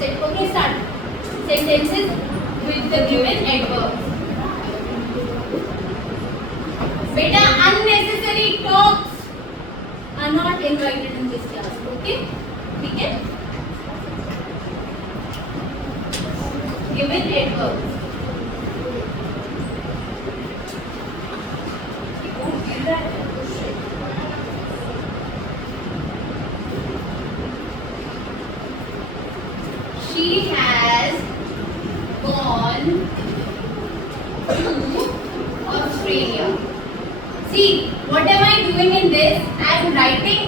Okay, start. Sentences with the given adverbs. Beta, unnecessary talks are not invited in this class. Okay? ठीक है? Given adverbs. She has gone to Australia. See, what am I doing in this? I am writing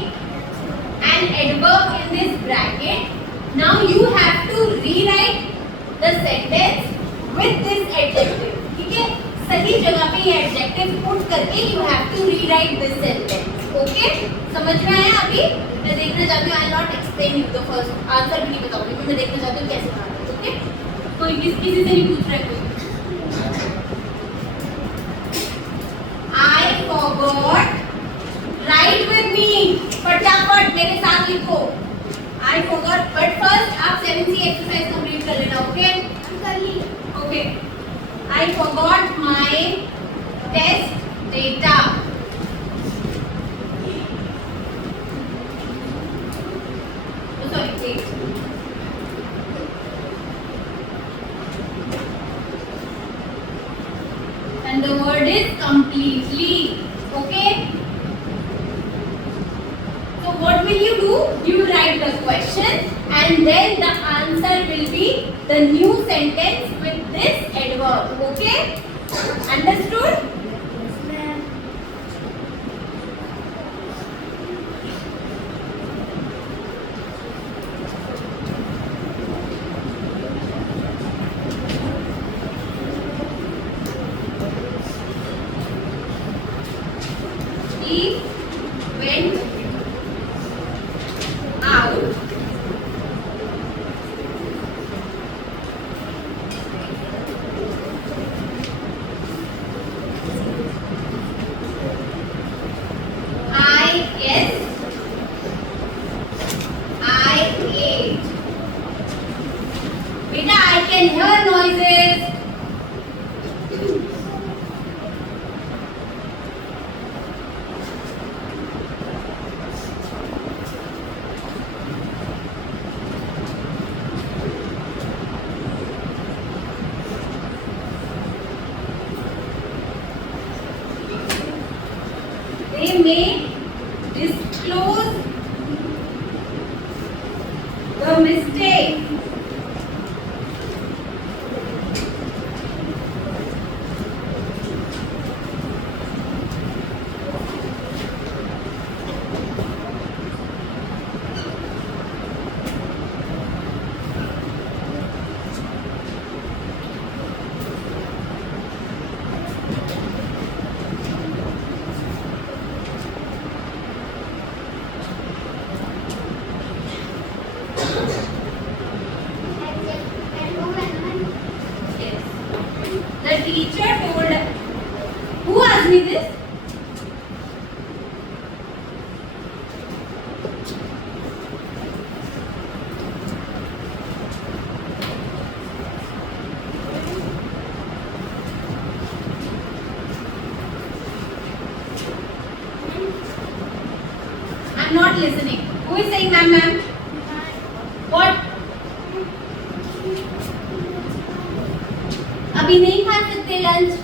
an adverb in this bracket. Now you have to rewrite the sentence with this adjective. ठीक है? सही जगह पे ये adjective put करके you have to rewrite this sentence. Okay? समझ में आया अभी? मैं देखना चाहती हूँ. I will not explain you the first answer भी नहीं बताऊँगी. मैं देखना चाहती हूँ कैसे बनाना है. Okay? कोई किसी से नहीं पूछ रहा है कोई. I forgot. Write with me. फटाफट मेरे साथ लिखो. I forgot. But first आप 7C exercise complete कर लेना. Okay? कर ली. Okay. I forgot my test data. Oh, sorry. Wait. And the word is completely. Okay? So what will you do? You write the question and then the answer will be the new sentence with this adverb. Okay? Understood? He went out I ate. Beta, I can hear noises. They may disclose the mistake. The teacher told. Who asked me this? I'm not listening. Who is saying ma'am, ma'am? What? अभी नहीं खा सकते lunch.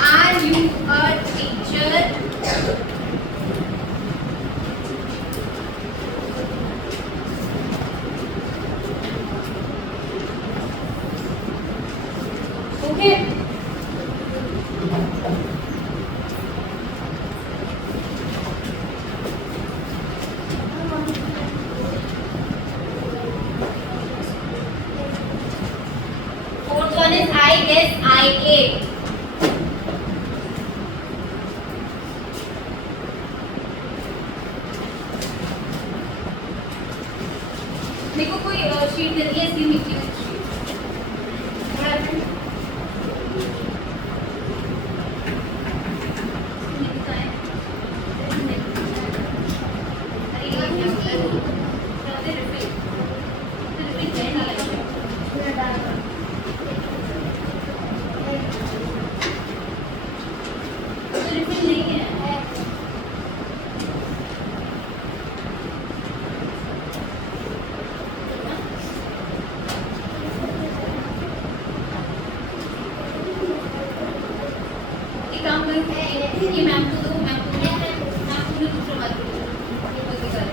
Are you a teacher? Okay. Fourth one is I guess I ate. sheet दे दिए, इसकी नीचे sheet. What happened? ये मैम को दो, मैम को दूसरा बात करो, ये बंद कर.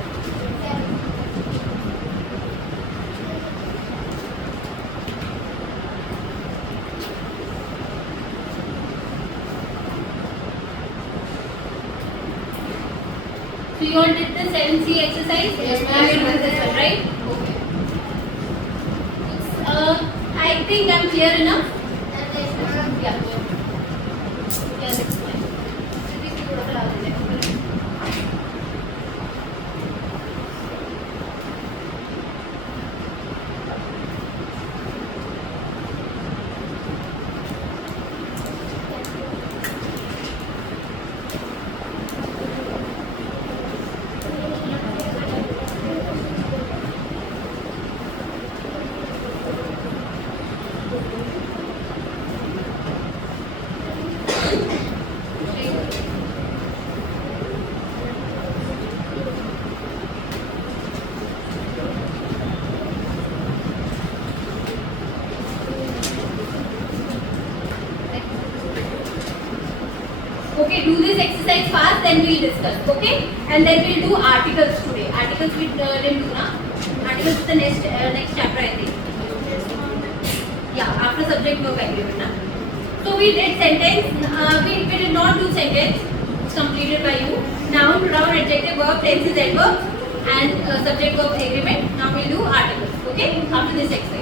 So you all did the 7C exercise? Yes, ma'am. You did this one, right? Okay. I think I'm clear enough. Yeah. Yeah, that's fine. Okay, do this exercise fast, then we'll discuss. Okay, and then we'll do articles today. Articles we didn't do now. Articles is the next chapter, I think. Yeah, after subject verb agreement. Na? So we did sentence. We did not do sentence. It's completed by you. Noun, pronoun, adjective, verb, tenses, adverb, and subject verb agreement. Now we'll do articles. Okay, after this exercise.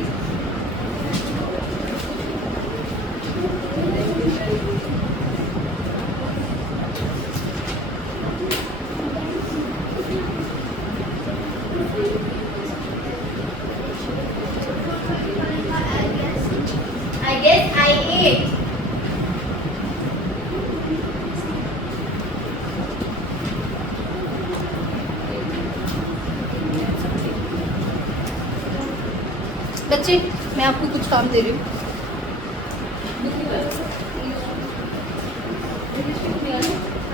I guess I ate. बच्चे, मैं आपको कुछ काम दे रही हूँ.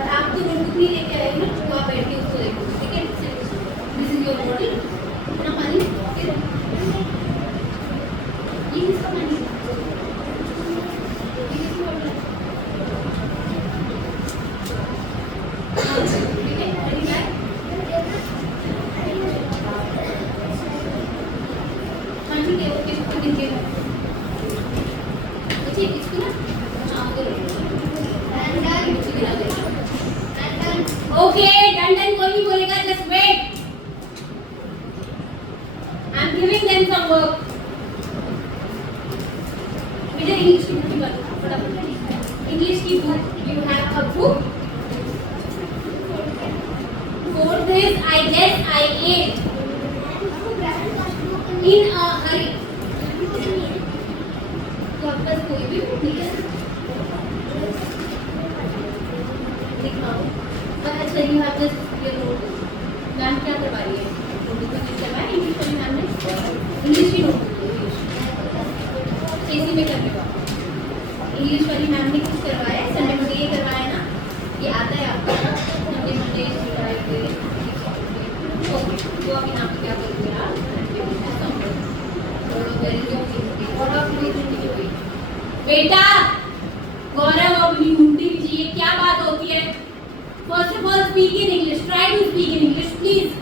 और आप तो नोटबुक नहीं लेके आए ना, तो आप बैठ के उसको देखो, ठीक है? This is your model. ना पानी ये किसका पानी है? ये किसकी बॉटल है? हाँ, ठीक है. ready, guys? हाँ, ठीक है. ओके, इसको नीचे बच्चे इसको ना हाँ करो. Okay, done. कोई नहीं बोलेगा, just wait. I'm giving them some work. बेटा इंग्लिश की बुक बताओ, फटाफट. इंग्लिश की book, you have a book. For this, I guess I ate in a hurry. तो आपके पास कोई भी बुक नहीं है? दिखाओ. अच्छा, you have this your notebook. Ma'am क्या करवा रही है? नोटबुक में कुछ करवाया इंग्लिश वाली मैम ने? इंग्लिश की नोटबुक इसी में करने का. इंग्लिश वाली मैम ने कुछ करवाया है? संडे मंडे ये करवाया ना? ये आता है आपको? Sunday Monday Friday. ओके, तो अभी नाम क्या करोगे आप? बेटा गौरव अपनी घूमती लीजिए. क्या बात होती है? First of all, speak in English. Try to speak in English, please.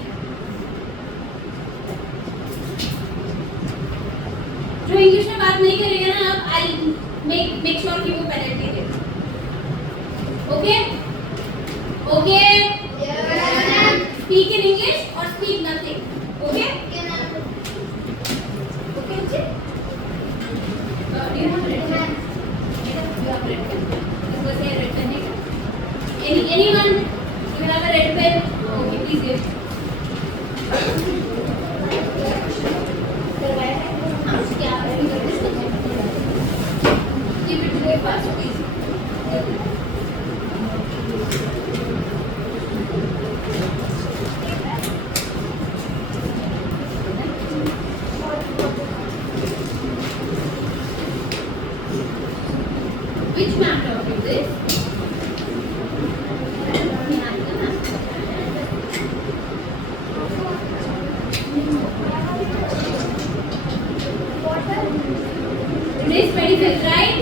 जो इंग्लिश में बात नहीं करेगा ना, आप I'll make sure कि वो penalty दे. Okay? Okay? Yes. Speak in English or speak nothing. Okay? Yes. Okay, बच्चे? Do you have a red pen? You have a red pen. This was a red pen. Anyone? You have a red pen? Okay, please give. Keep it very fast, please. Which matter is this? Today's 25th, right?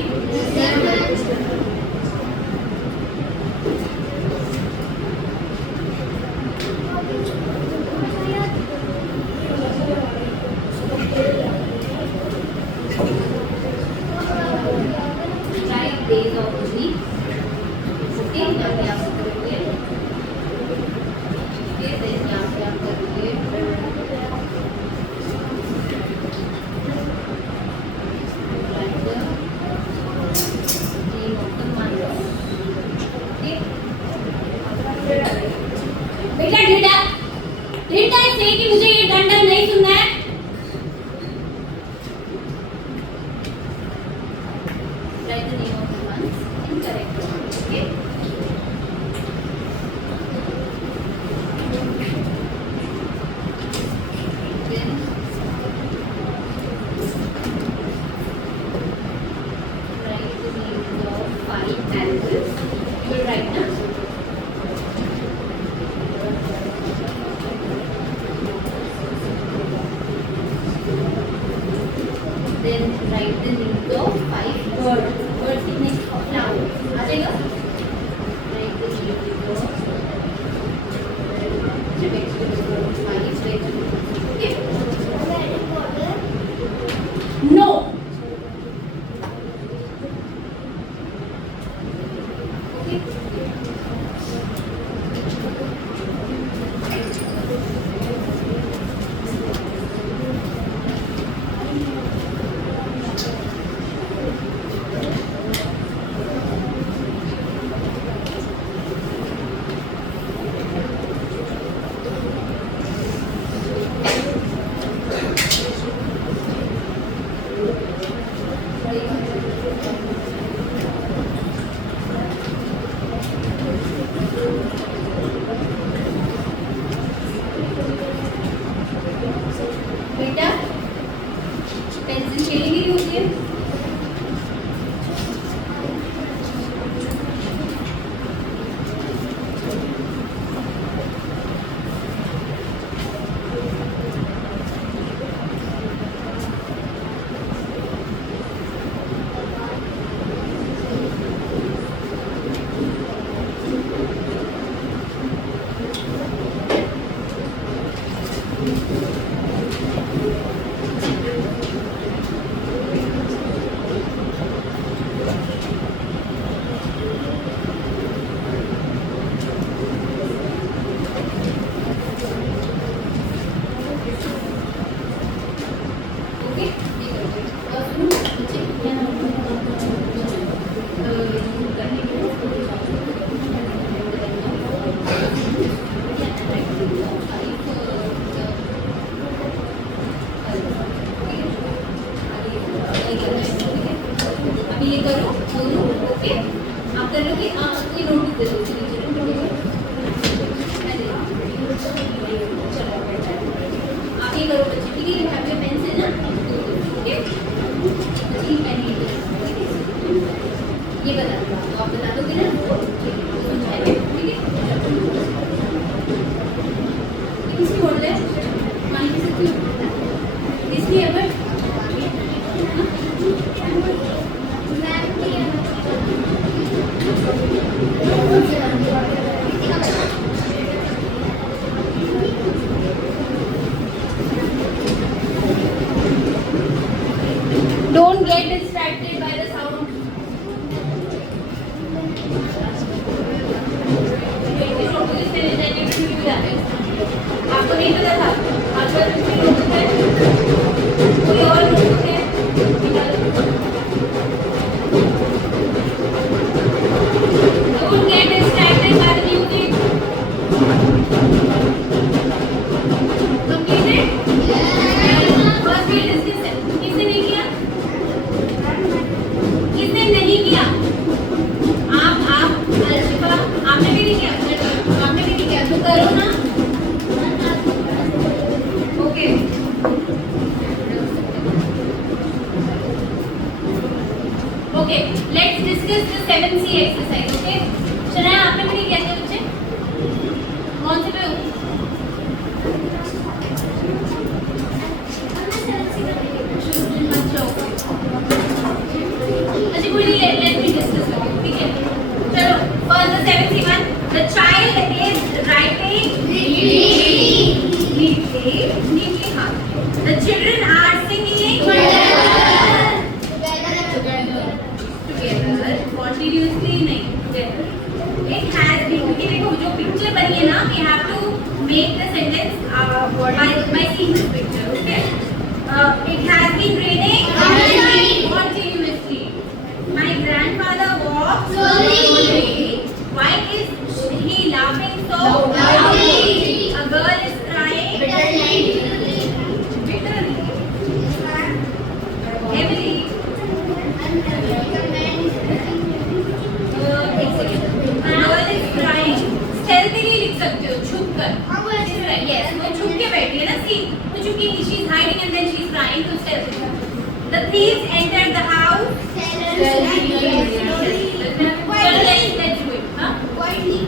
Right days of the week. Okay, यहाँ पे आप करेंगे. Okay, then यहाँ पे आप करेंगे. Write the name of the month. Okay. बेटा ढीठा, ढीठा से कि मुझे ये डंडा नहीं सुनना है. Write the name of the month in correct order. Okay. Then write the names of 5 animals. You will write now. Then write the names of 5 birds. Birds in next flower. आ जाएगा? Write the names of 5 vegetables. Okay? No. Okay. बेटा pencil shading ही होती है. ओके. और सुनो बच्चे यहाँ करने के अभी ये करो दोनों. ओके आप कर लोगे. ये नोटिस दे दो. आप ये करो बच्चे. ठीक है. यू हैव योर पेंसिल ना. ओके बच्चे पेन ये बता दो. तो आप बता दोगे ना. ठीक है. किसकी बोल रहे हैं? मान के सकती हो किसकी है but don't get distracted by the sound. आपको नहीं एक्सरसाइज. ओके, शनाया आपने भी नहीं किया था बच्चे? कौन से पे हो? अच्छा कोई नहीं, लेट मी डिस्कस करते हैं, ठीक है? चलो, first the 71. The child is writing neatly. हाँ. The children are singing together continuously नहीं together. It has been. क्योंकि देखो जो पिक्चर बनी है ना, we have to make the sentence by seeing this picture. Okay. It has been raining continuously. My grandfather walks slowly. Why is he laughing so loudly? A girl is crying bitterly. Heavily. एक second. A girl is crying. Stealthily लिख सकते हो, छुप कर. Yes, वो छुप के बैठी है ना, see. तो चूंकि she is hiding and then she is crying, तो stealthily. The thieves entered the house. Let's do it. हाँ? Quietly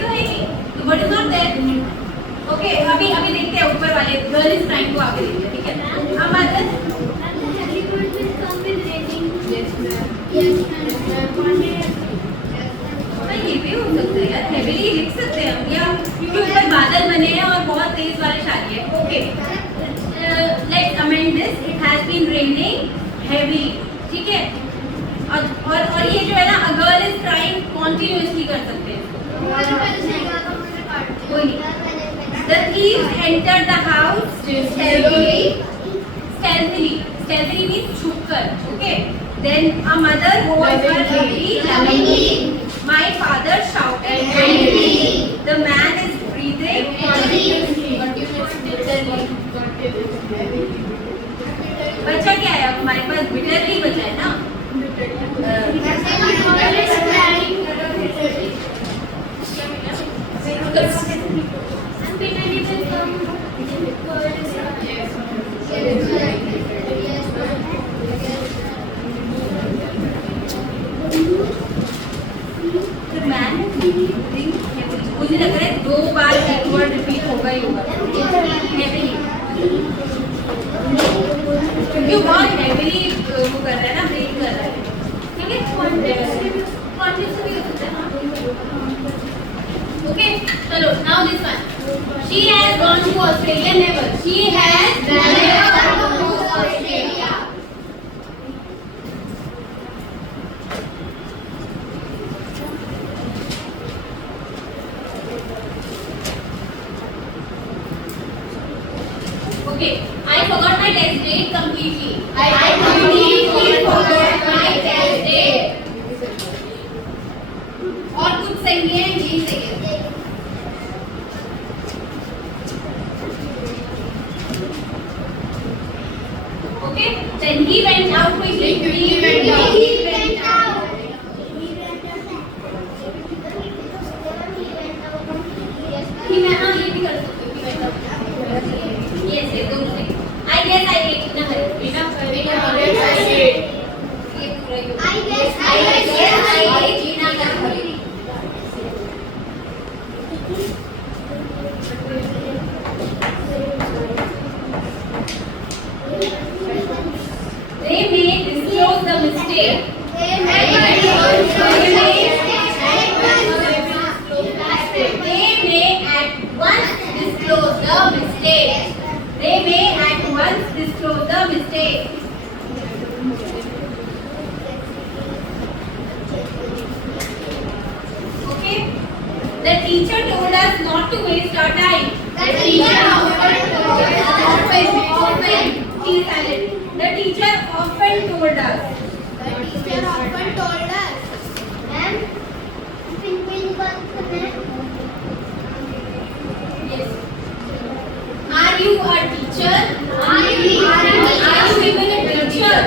तो है नहीं. तो what is not there? Okay, अभी देखते हैं ऊपर वाले girl is crying को आगे देखते हैं, ठीक है? अब आते हैं. हाँ, ये भी हो सकता है यार, heavily लिख सकते हैं हम, या क्योंकि ऊपर बादल बने हैं और बहुत तेज बारिश आ रही है. Okay, let's amend this. It has been raining heavily. ठीक है? और ये जो है ना, a girl is crying continuously कर सकते हैं. कोई नहीं. The thieves entered the house stealthily means छुप कर. Okay. Then a mother was her baby lovingly. My father shouted angrily. The man is breathing बचा क्या है अब हमारे पास? bitterly बचा है ना. मुझे लग रहा है 2 बार एक वर्ड रिपीट होगा ही होगा. क्योंकि बहुत हेवीली वो कर रहा है ना, ब्रेक कर रहा है. ठीक है, कॉन्टेक्स्ट भी हो सकता है. ओके, चलो now this one. She has gone to Australia. Never. She has never gone to Australia. Okay, I forgot my test date completely. I completely forgot my test date. और कुछ सही है, जी सही है. Okay, then he went out quickly. He went out. He went out. ये भी कर सकते हो. He went out. Yes, ये दोनों सही. I guess I ate ना हरे. बेटा ये पूरा ही. I guess I ate जीना का हरे. They may disclose the mistake. They may at once disclose the mistake. They may at once disclose the mistake. Okay. The teacher told us not to waste our time. The teacher often told us. The teacher often told us. Yes. Are you a teacher? Are you even a teacher?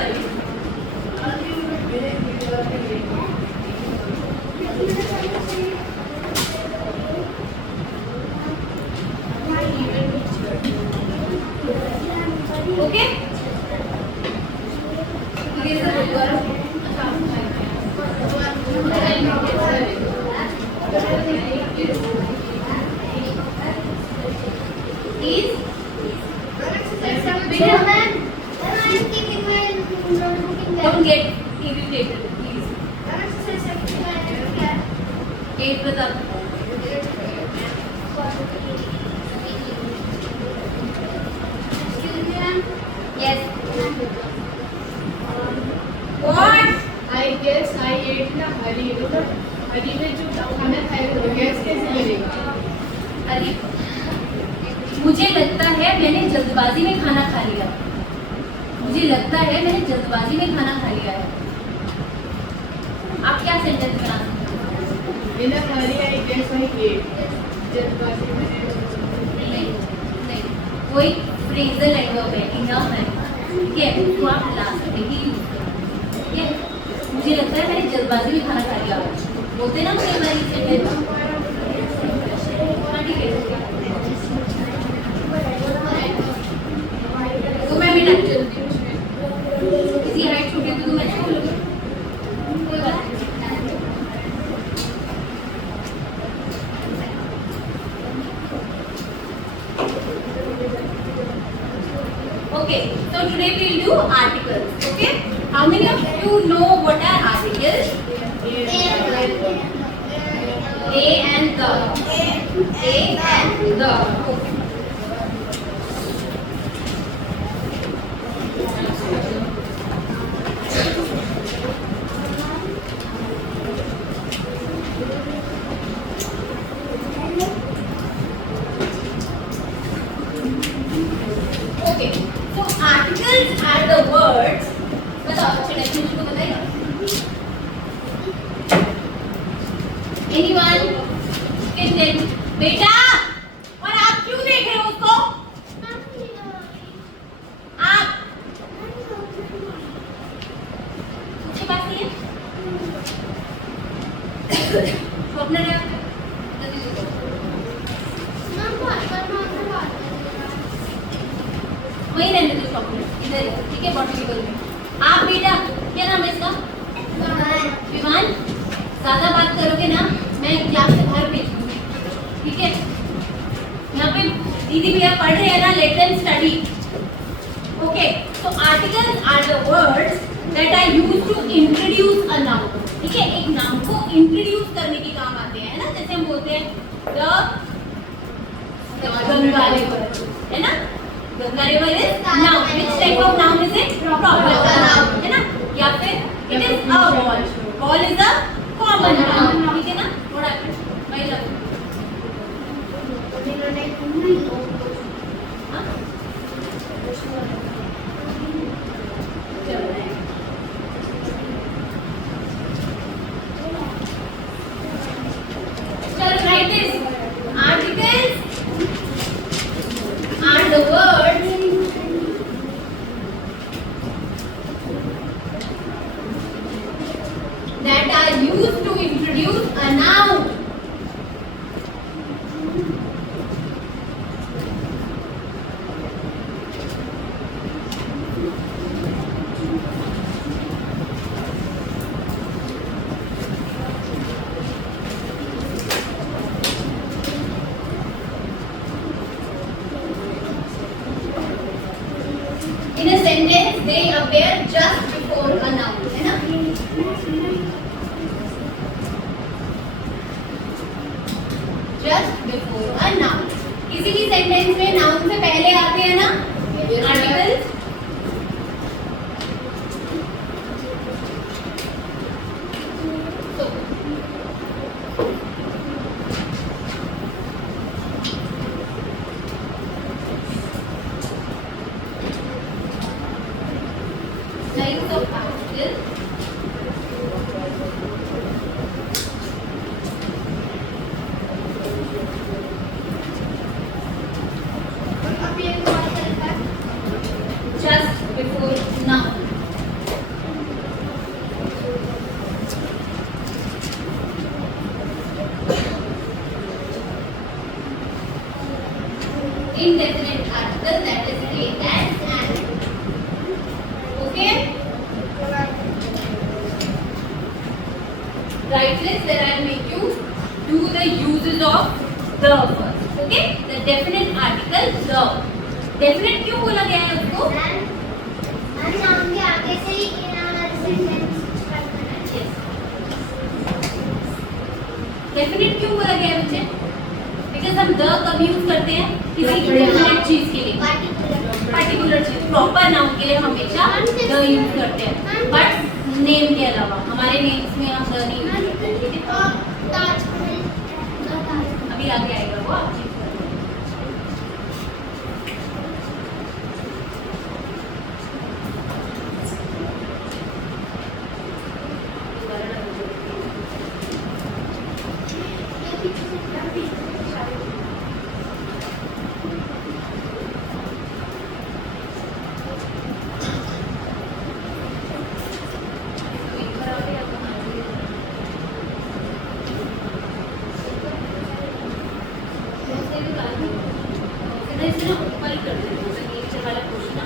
Okay? Here's the book. Please. Don't get irritated, please. Eight with up. Yes. What? I guess I ate in a hurry. मतलब हरी में जो खाना खाया वो गैस कैसे बनेगा? अरे मुझे लगता है मैंने जल्दबाजी में खाना खा लिया। मुझे लगता है मैंने जल्दबाजी में खाना खा लिया है। आप क्या सेंटेंस बना सकते हो? In a hurry I guess I ate. जल्दबाजी में नहीं, नहीं, कोई फ्रेजल एडवर्ब है, इनफ है, ठीक है? उसको आप लास्ट में ही यूज करो, ठीक है? मुझे लगता है मैंने जल्दबाजी में खाना खा लिया। बोलते ना कई बार सेंटेंस। हाँ, ठीक है। तो मैं भी टच चलती हूँ उसमें। किसी हाइट छोटी तो मैं छोड़ लूँगी। कोई बात नहीं। Okay, so today we'll do articles. Okay, how many of you know what are articles? A and the. A and the. Okay. Okay, so articles are the words. बताओ अच्छे definition को बताइए। Anyone can tell? बेटा, और आप क्यों देख रहे हो उसको? आप उसके पास नहीं है? स्वप्न ने जल्दी दे दो। वही रहने दो स्वप्न, इधर ही, ठीक है? बॉटल टेबल में। आप बेटा, क्या नाम है इसका? विमान। ज्यादा बात करोगे ना, मैं क्लास से बाहर भेज दूंगी, ठीक है? यहाँ पे दीदी भैया पढ़ रहे हैं ना, let them study. Okay, so articles are the words that are used to introduce a noun. ठीक है? एक नाम को इंट्रोड्यूस करने के काम आते हैं, है ना? जैसे हम बोलते हैं the गंगा river, है ना? Ganga river is noun. Which type of noun is it? Proper noun, है ना? या फिर it is a ball. Ball is a common noun. ठीक है ना? थोड़ा मैं लग हाँ? चलो write this. Articles are the words that are used to introduce a noun. In a sentence, they appear just before a noun, है ना? Just before a noun. किसी भी सेंटेंस में नाउन से पहले आते हैं ना articles. Types of articles. Just before noun. Indefinite article that is a as and. Okay? Write this, then I'll make you do the uses of the first. Okay, the definite article the. Definite क्यों बोला गया है उसको? नाउन के आगे से ही sentence start करना है। डेफिनेट क्यों बोला गया है बच्चे? बिकॉज हम द कब यूज करते हैं किसी डेफिनेट चीज के लिए, पर्टिकुलर चीज, प्रॉपर नाउन के लिए हमेशा द यूज करते हैं, बट नेम के अलावा हमारे नेम्स में हम द नहीं यूज करते, ठीक है? अभी आगे आएगा वो, आप चेक करो। इसमें ऊपर ही कर देते हैं, नीचे वाला क्वेश्चन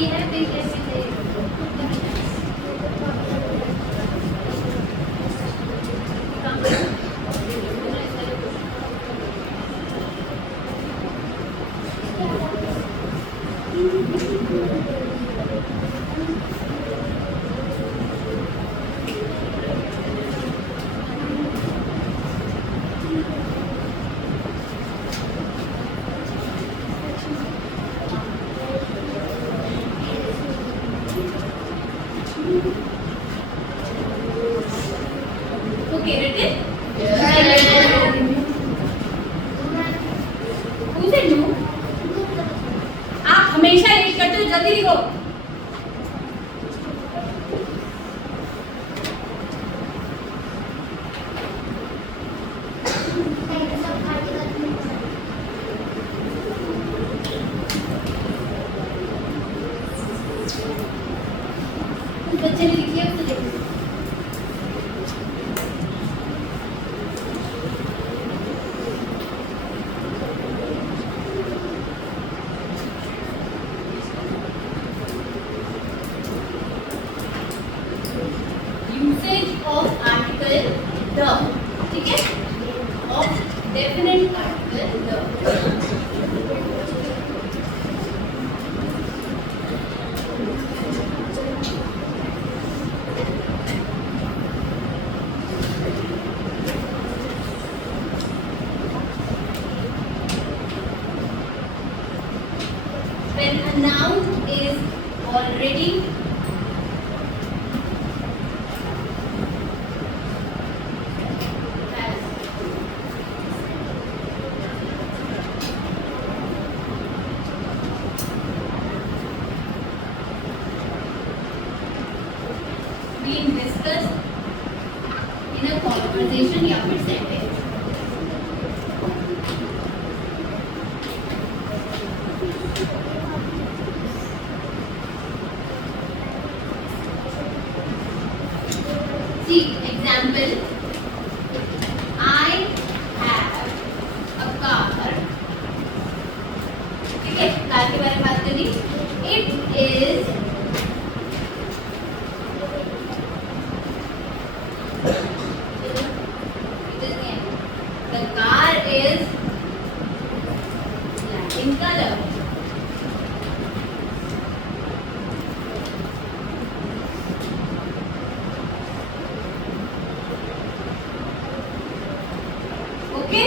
ये है पेज ऐसे से काम करो। Okay, written? Who said no? आप हमेशा लेट करते हो, जल्दी लिखो। बच्चे ने लिखी है, उसको देखो। यूसेज ऑफ आर्टिकल द, ठीक है, of definite article the. When a noun is already being discussed in a conversation या फिर sentence. See, example, I have a car. ठीक है, कार के बारे में बात करी। It is the car is black in color. Okay,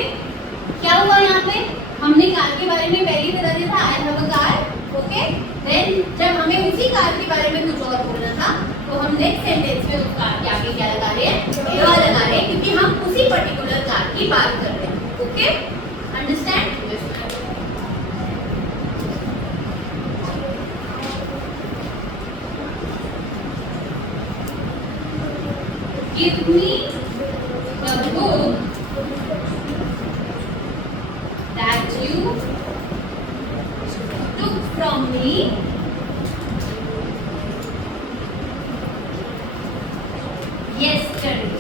क्या हुआ यहाँ पे? हमने कार के बारे में पहले ही बता दिया था, I have a car. Okay, then जब हमें उसी कार के बारे में कुछ और बोलना था, तो हम नेक्स्ट सेंटेंस में उस कार के आगे क्या लगा रहे हैं? द लगा रहे हैं, क्योंकि हम उसी पर्टिकुलर कार की बात कर रहे हैं। Okay, understand? Give me the book that you took from me yesterday.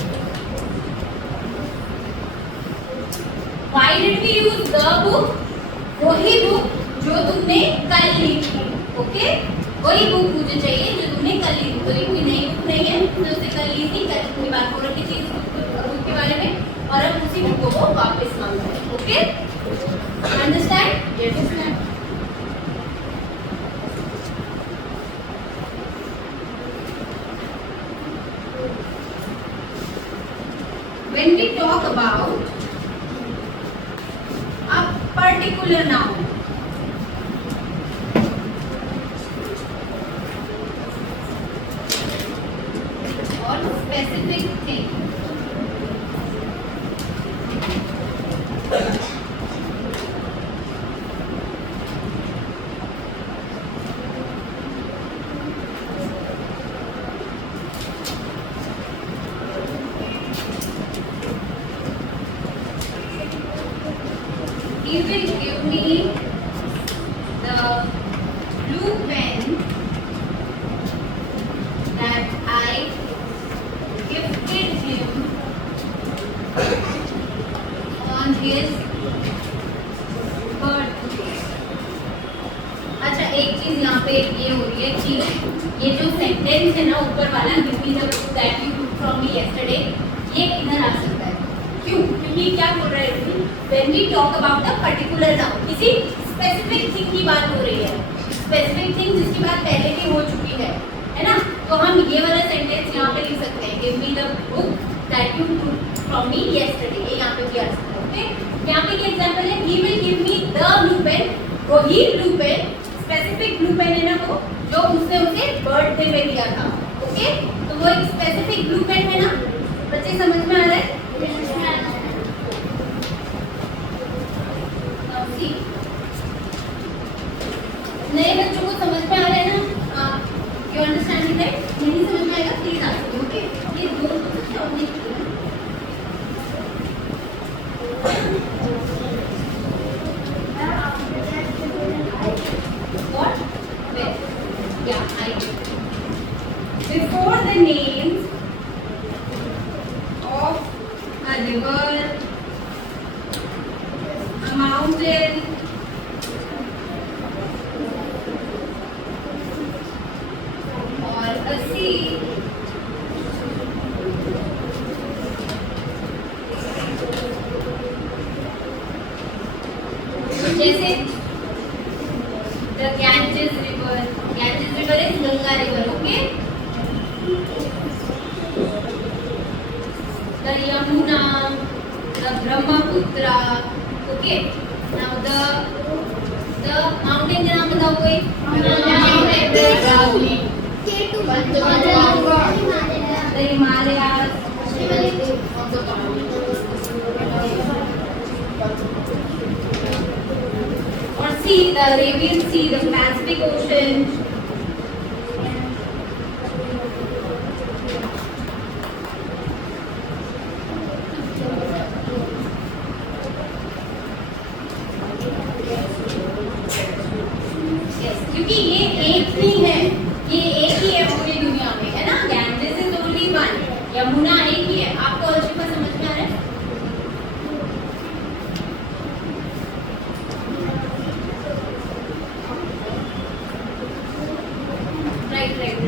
Why did we use the book? वही बुक जो तुमने कल ली थी. ओके, वही बुक मुझे चाहिए जो तुमने कल ली थी. तो ये कोई नई बुक नहीं है, तुमने उसे कल ली थी, कल तुमने बात हो रखी थी इस बुक के बारे में, और अब उसी बुक को वो वापस मांग रहे हैं. Okay, understand? Yes. When we talk about a particular noun, or specific thing, he will give me the blue pen that I gifted him on his birthday. अच्छा, एक चीज यहाँ पे ये हो रही है कि ये जो सेंटेंस है ना ऊपर वाला, give me the book that you took from me yesterday, ये इधर आ सकता है. क्यों? क्योंकि क्या बोल रहे हैं? When we talk about a particular noun, किसी specific thing की बात हो रही है, specific thing जिसकी बात पहले भी हो चुकी है ना? तो हम ये वाला सेंटेंस यहाँ पे लिख सकते हैं, give me the book that you took from me yesterday. ये यहाँ पे भी आ सकता है. ओके, यहाँ पे क्या एग्जांपल है? He will give me the blue pen. वही blue pen, specific blue pen है ना वो, जो उसने उसे बर्थडे में दिया था. ओके, तो वो एक specific blue pen है ना? बच्चे समझ में आ रहा है? नए बच्चों को समझ में आ रहा है ना? You understand that? नहीं समझ में आएगा प्लीज आस्क मी. ओके, ये दो कुछ और नहीं किया. What? Where? Yeah, I do. Before the names of a river, a mountain, or a sea, जैसे the Ganges river is Ganga river. Okay, the Yamuna, the Brahmaputra. Okay, now the mountain का नाम बताओ कोई. The Himalayas. Or sea, the Arabian Sea, the Pacific Ocean. Yes, क्योंकि ये एक ही है, ये एक ही है पूरी दुनिया में, है ना? Ganges is only one, Yamuna एक ही है. आपको अलजेब्रा समझ में आ रहा है? Right right.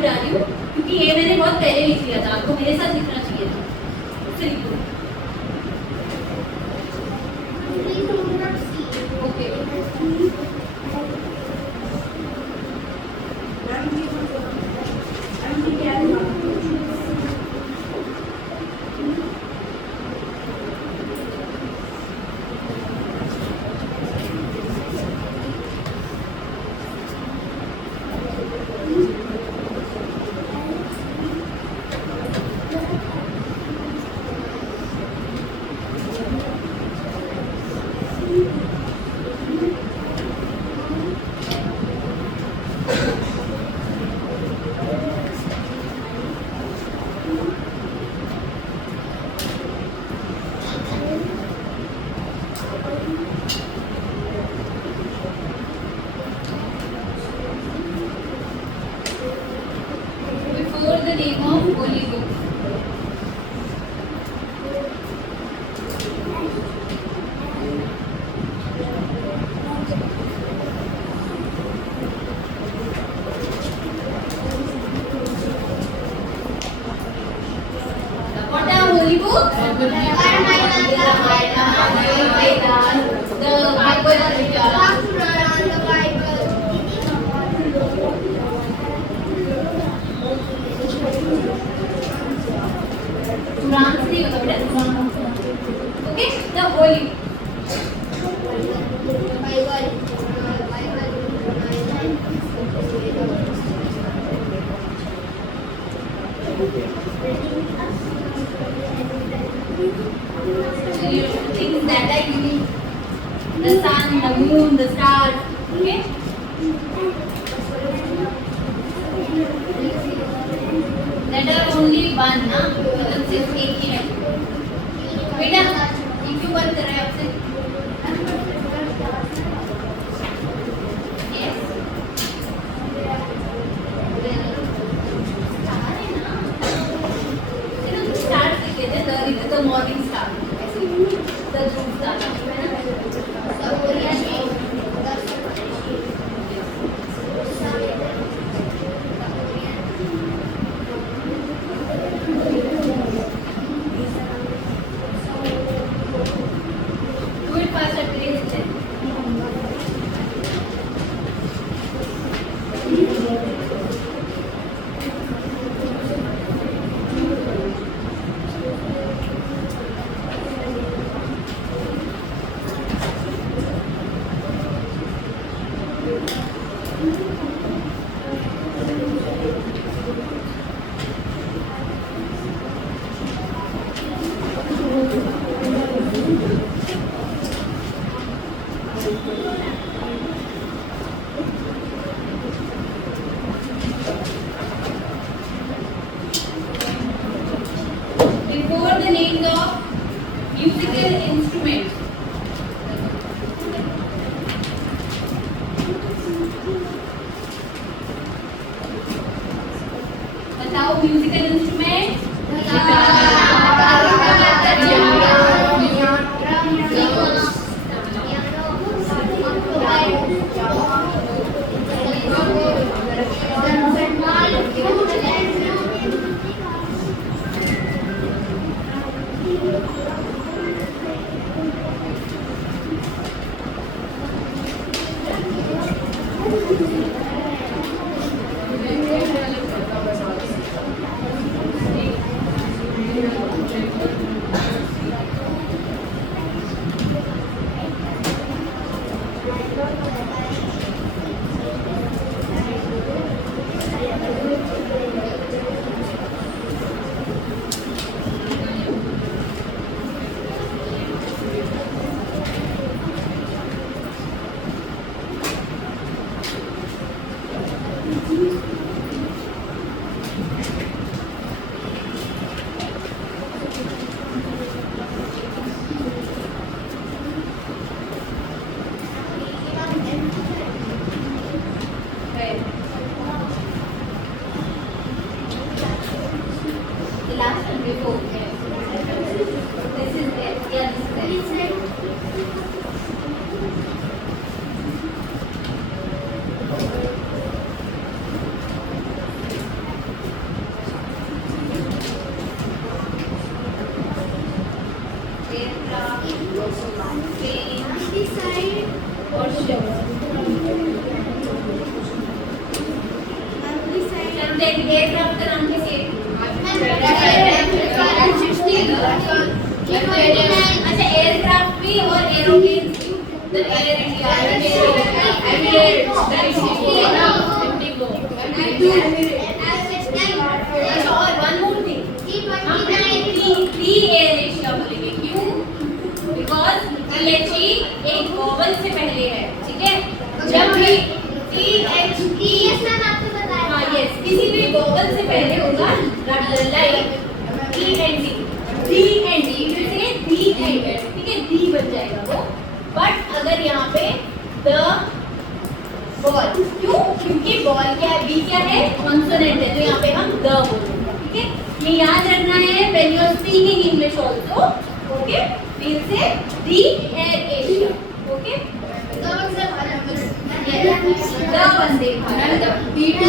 मिटा रही हूँ क्योंकि ये मैंने बहुत पहले लिख लिया था, आपको मेरे साथ लिखना चाहिए था। उससे लिखो। Okay before the name of holy book. What are holy books? The Quran से होता है okay the holy things that are unique, the sun, the moon, the stars, okay. That are only one ना मतलब सिर्फ एक ही है बेटा ये क्यों बंद कर रहे हैं आपसे yes स्टार से कहते हैं the morning star ऐसे the ध्रुव तारा है ना do it faster please before the names of musical instruments. बताओ musical instruments. एयरक्राफ्ट का नाम कैसे है? अच्छा एयरक्राफ्ट भी और एरोप्लेन भी द एयर इंडिया और वन मोर थिंग हम थ्री एयर एशिया बोलेंगे क्यों? बिकॉज THE एक वोवल से पहले है ठीक है जब भी हाँ यस किसी भी वोवल से पहले होगा like E and D the and D से दी एंड ठीक है दी बन जाएगा वो बट अगर यहाँ पे द बॉल क्यों क्योंकि बॉल क्या है बी क्या है कॉन्सोनेंट है तो यहाँ पे हम द बोलेंगे ठीक है ये याद रखना है when you are speaking English also okay फिर से the Air Asia okay the Vande Bharat B2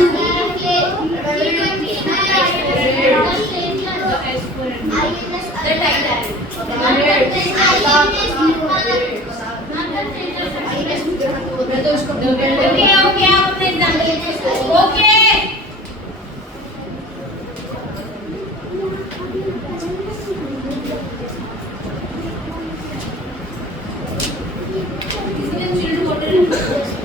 the Titanic okay okay आप अपने एग्जाम्पल ओके किसी ने चिल्ड वाटर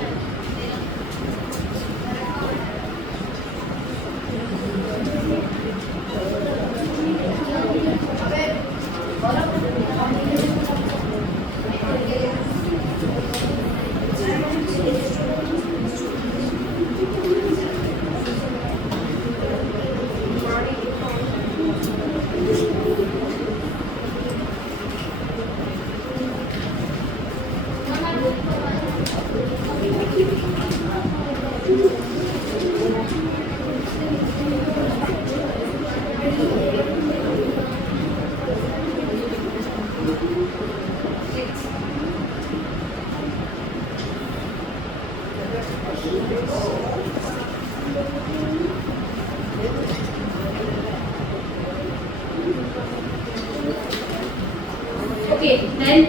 ओके देन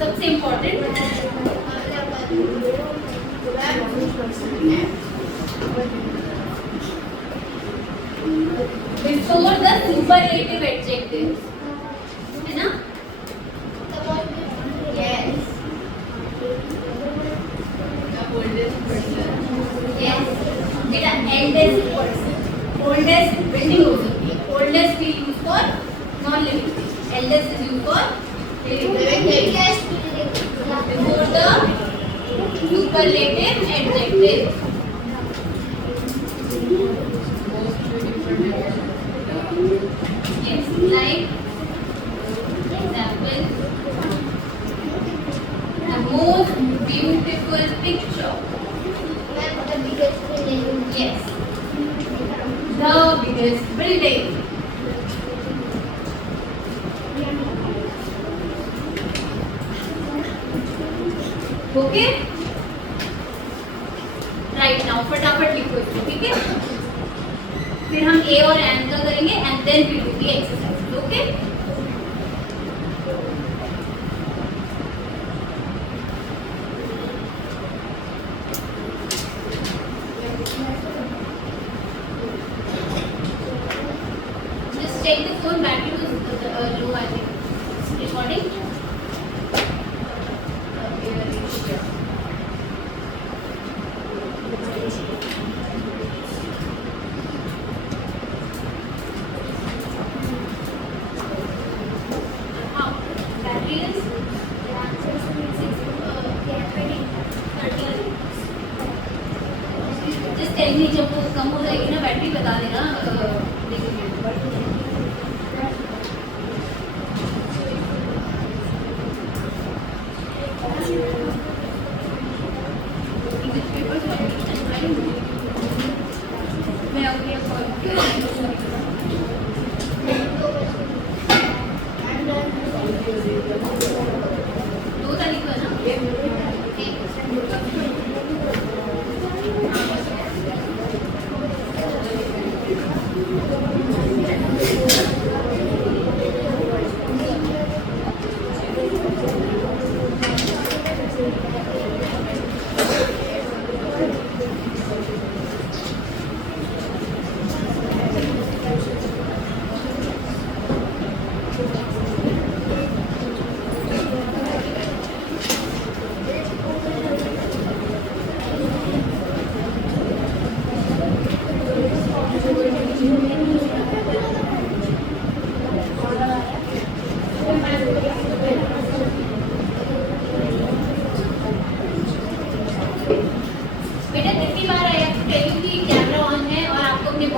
सबसे important before the superlative adjectives है ना यस यस बेटा एल्डेस्ट पर्सन ओल्डेस्ट बिल्डिंग हो सकती है oldest is use for non living eldest is used for living before the superlative adjective yes like example the most beautiful picture yes the biggest building okay right now फटाफट लिखो इसको ठीक है फिर हम ए और एन का करेंगे and then we do the exercise okay just take the phone battery too low I think recording जब वो कम हो जाएगी ना बैटरी बता देना दो तारीख को है ना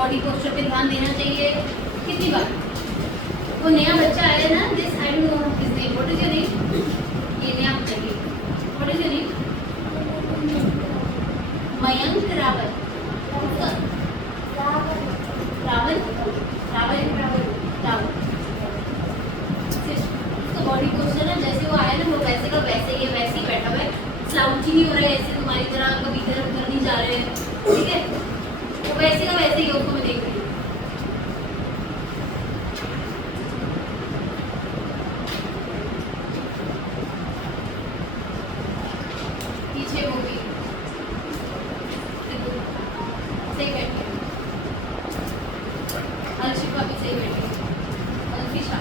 बॉडी पोस्चर पे ध्यान देना चाहिए। कितनी बार? वो नया बच्चा आया ना, this I don't know his name, what is your name? ये नया बच्चा है, what is your name? Mayank रावल। रावल रावल रावल। उसका बॉडी पोस्चर ना, जैसे वो आया ना वो वैसे का वैसे ही है, वैसे ही बैठा हुआ है, स्लाउची नहीं हो रहा है ऐसे तुम्हारी तरह, कभी इधर उधर नहीं जा रहे हैं, ठीक है? वो वैसे का वैसे ही उसको मैं देख रही हूँ। पीछे वो भी सही बैठी है, अलशिफा भी सही बैठी है, अलफिशा।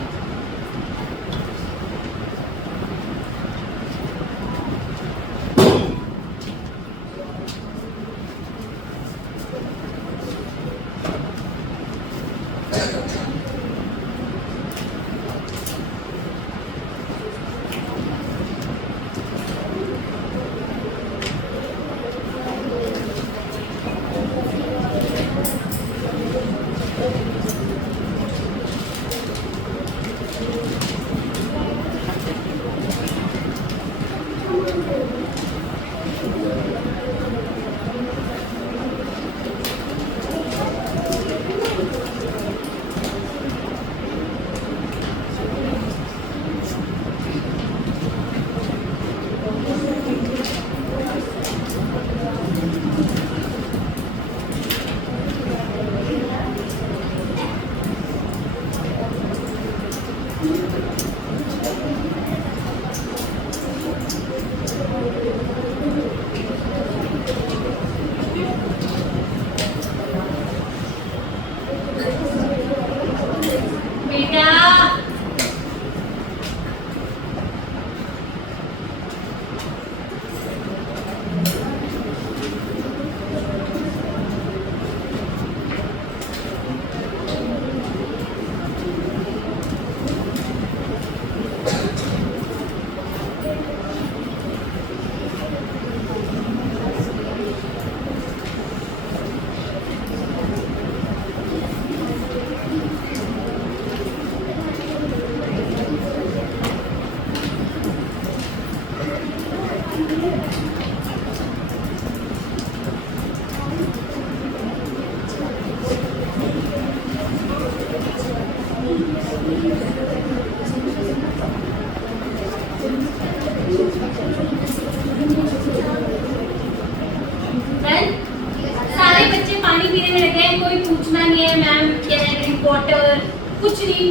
सारे बच्चे पानी पीने में लगे हैं, कोई पूछना नहीं है मैम क्या है ड्रिंक वाटर, कुछ नहीं।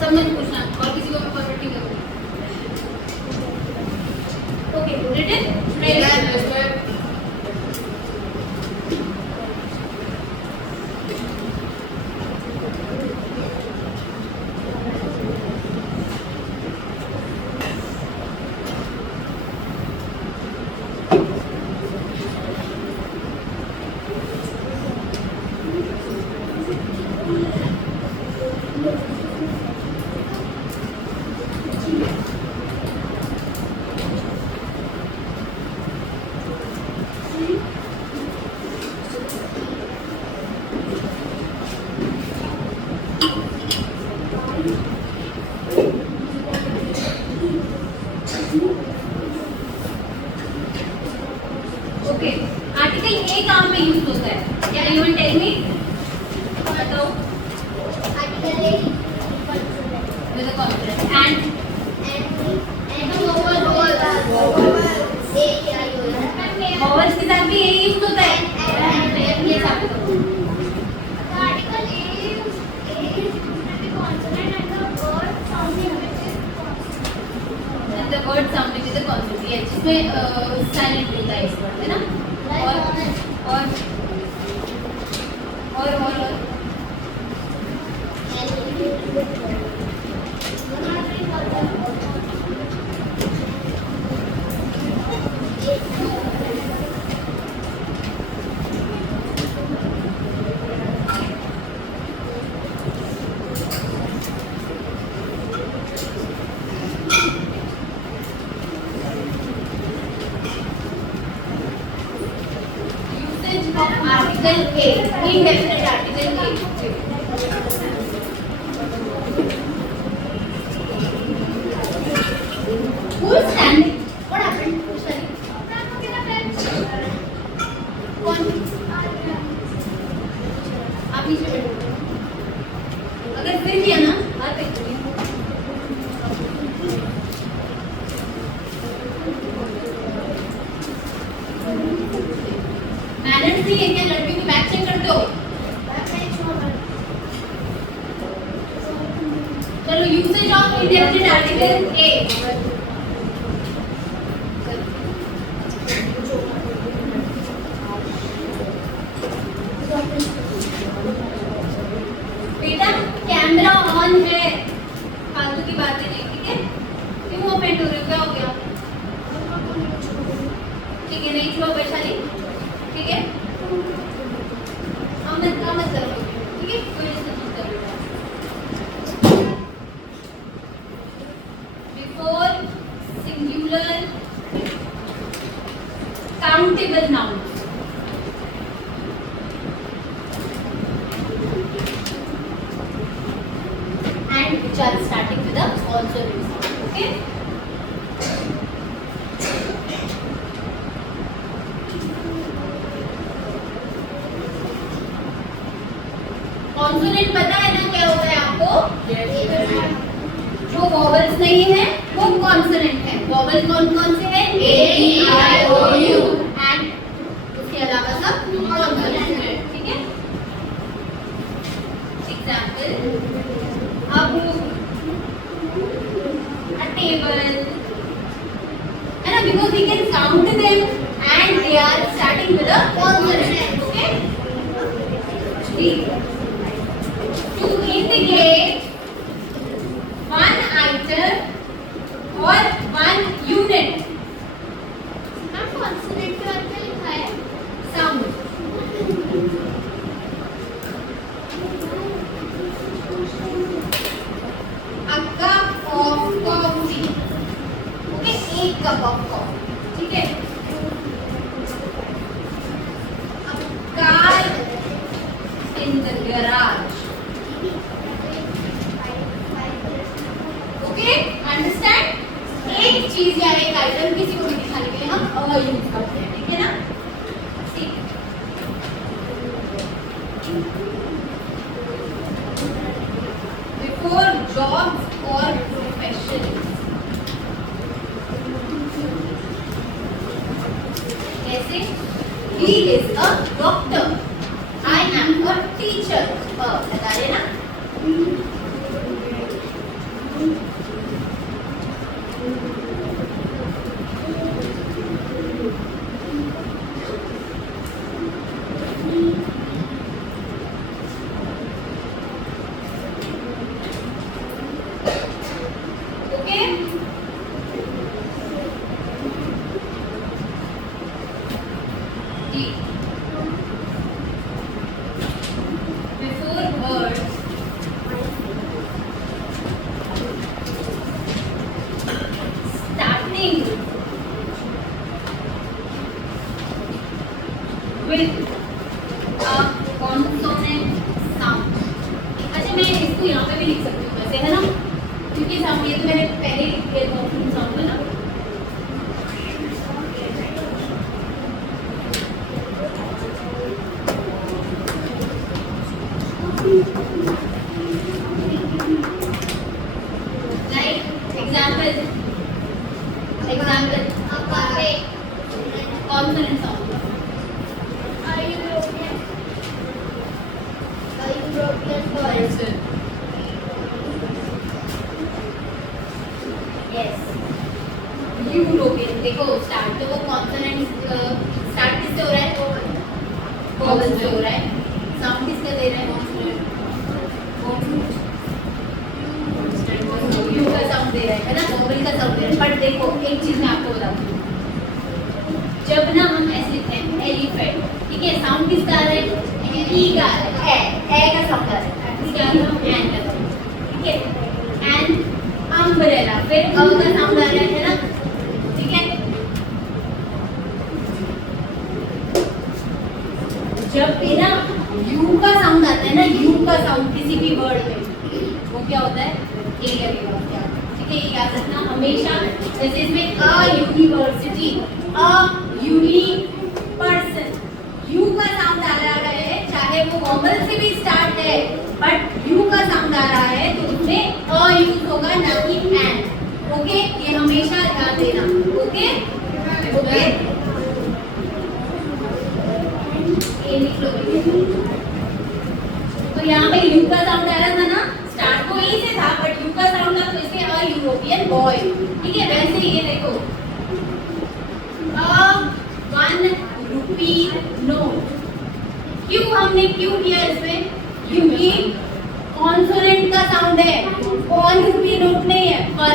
सब मुझे पूछना और किसी को मैं फॉरवर्ड नहीं करूँगी। Okay written okay article a काम में यूज होता है क्या? एनीवन टेल मी, बताओ। Article a with the confidence and vowels के साथ भी यही यूज होता है। ये साथ करो। The word sounding with the consonant, ये जिसमें silent होता है इस word है ना? और of article A, indefinite article A. Who is standing? What happened? Who's standing? कौन? आप नीचे बैठो. अगर फिर किया ना, हाथ पे करिए. मैनर्स नहीं है क्या? लड़कियों की बैक चेक करते हो? चलो usage of indefinite article a. बेटा कैमरा ऑन है, फालतू की बातें नहीं, ठीक है? क्यों ओपन हो रहे हो? क्या हो गया? ठीक है, नहीं छुआ वैशाली, ठीक है? मत करो, ठीक है? कोई डिस्कशन कर लो. Before singular countable noun. And which are starting with the consonant sound. Okay? Consonant पता है ना क्या होता है आपको? जो वॉवल्स नहीं है वो कॉन्सोनेंट है. वॉवल कौन कौन से हैं? ए, ई, आई, ओ, यू. एंड उसके अलावा सब कॉन्सोनेंट है. ठीक है? Example, a book, a table, है ना? Because we can count them and they are starting with a consonant. Okay? To indicate one item or one unit. हम कॉन्सोनेंट के बाद क्या लिखा है? Sound. A cup of coffee. Okay, एक cup of coffee. ठीक है? A car in the garage. Okay, understand? एक चीज या एक आइटम किसी को भी दिखाने के लिए हम अ यूज करते हैं, ठीक है ना? See. Before jobs or professions. जैसे he is a doctor. I am a teacher. बता रहे ना? Okay? D. Before words, starting with a consonant sound. अच्छा, मैं इसको यहाँ पे भी लिख सकती हूँ वैसे, है ना? क्योंकि साउंड ये तो मैंने पहले लिख दिया consonant sound है ना? Like example, consonant sound. Person. Yes. European. देखो स्टार्ट तो वो कॉन्सोनेंट स्टार्ट किससे हो रहा है? वोवल से हो रहा है. साउंड किसका दे रहा है? यू का साउंड दे रहा है ना? वोवल का साउंड दे रहा है. बट देखो एक चीज मैं आपको बताती हूँ, जब ना हम ऐसे लिखते हैं एलिफेंट, ठीक है? साउंड किसका आ रहा है? ई का आ रहा है. ए का साउंड आ रहा है. इसका एन का साउंड, ठीक है? एंड अम्ब्रेला, फिर अ का साउंड आ रहा है ना? ठीक है? जब भी ना यू का साउंड आता है ना, यू का साउंड किसी भी वर्ड में, वो क्या होता है? ए लगेगा क्या? ठीक है, ये याद रखना हमेशा। जैसे इसमें a university, a uni person, U का साउंड आ रहा है, चाहे वो वोवल से भी स्टार्ट है, बट यू का साउंड आ रहा है तो उसमें अ यूज होगा, ना कि एन। ओके, ये हमेशा ध्यान देना। ओके ओके, ये लिख लो। तो यहाँ पे यू का साउंड आ रहा था ना, स्टार्ट को ई से था, बट यू का साउंड था तो इसलिए अ यूरोपियन बॉय। ठीक है, वैसे ये देखो, ₹1 नोट, क्यों हमने क्यों किया इसमें? क्योंकि कॉन्सोनेंट का साउंड है, ₹1 नोट नहीं है, पर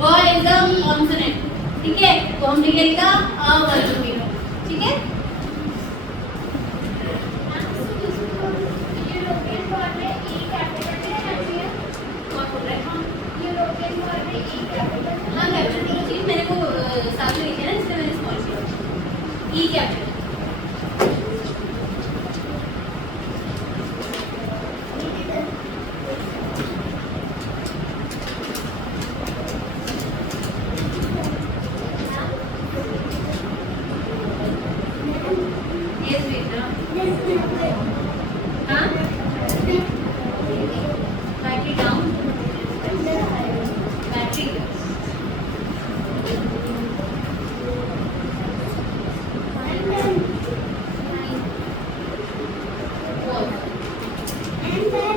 व इज अ कॉन्सोनेंट। ठीक है, तो हमने क्या लिखा? ₹1 नोट। ठीक है, यूरोपियन वर्ड में ई कैपिटल में आती है। कौन बोल रहा है? यूरोपियन वर्ड में ई कैपिटल। हाँ कैपिटल चीज मैंने वो साथ में लिखे ना, इसलिए मैंने स्मॉल किया। E capital. Yes, बेटा। हाँ? Write it down. Battery. Pause. And then